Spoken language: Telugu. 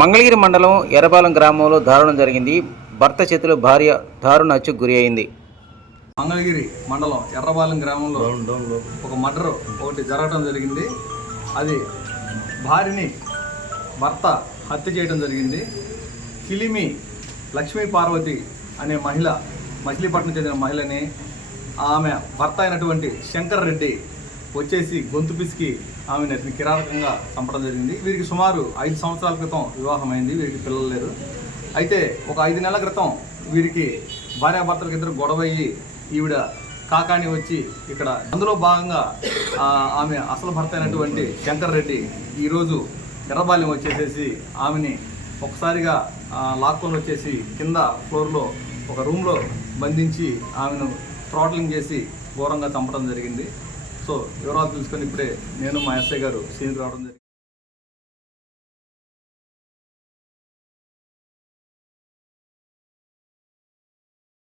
మంగళగిరి మండలం ఎర్రపాలెం గ్రామంలో దారుణం జరిగింది. భర్త చేతిలో భార్య దారుణ హత్యకు గురి అయింది. మంగళగిరి మండలం ఎర్రబాలెం గ్రామంలో ఒక మర్డర్ ఒకటి జరగడం జరిగింది. అది భార్యని భర్త హత్య చేయడం జరిగింది. కిలిమి లక్ష్మీ పార్వతి అనే మహిళ మచిలీపట్నం చెందిన మహిళని ఆమె భర్త అయినటువంటి శంకర్ రెడ్డి వచ్చేసి గొంతు పిసికి ఆమెను అతని కిరాతకంగా చంపడం జరిగింది. వీరికి సుమారు ఐదు సంవత్సరాల క్రితం వివాహమైంది. వీరికి పిల్లలు లేరు. అయితే ఒక ఐదు నెలల క్రితం వీరికి భార్యాభర్తలకు ఇద్దరు గొడవ అయ్యి ఈవిడ కాకాని వచ్చి ఇక్కడ అందులో భాగంగా ఆమె అసలు భర్త అయినటువంటి శంకర్ రెడ్డి ఈరోజు ఎర్రబాల్యం వచ్చేసేసి ఆమెని ఒకసారిగా లాక్కొని వచ్చేసి కింద ఫ్లోర్లో ఒక రూమ్లో బంధించి ఆమెను థ్రాట్లింగ్ చేసి ఘోరంగా చంపడం జరిగింది. సో వివరాలు తెలుసుకొని ఇప్పుడే నేను మా ఎస్ఐ గారు సీన్ రావడం జరిగింది.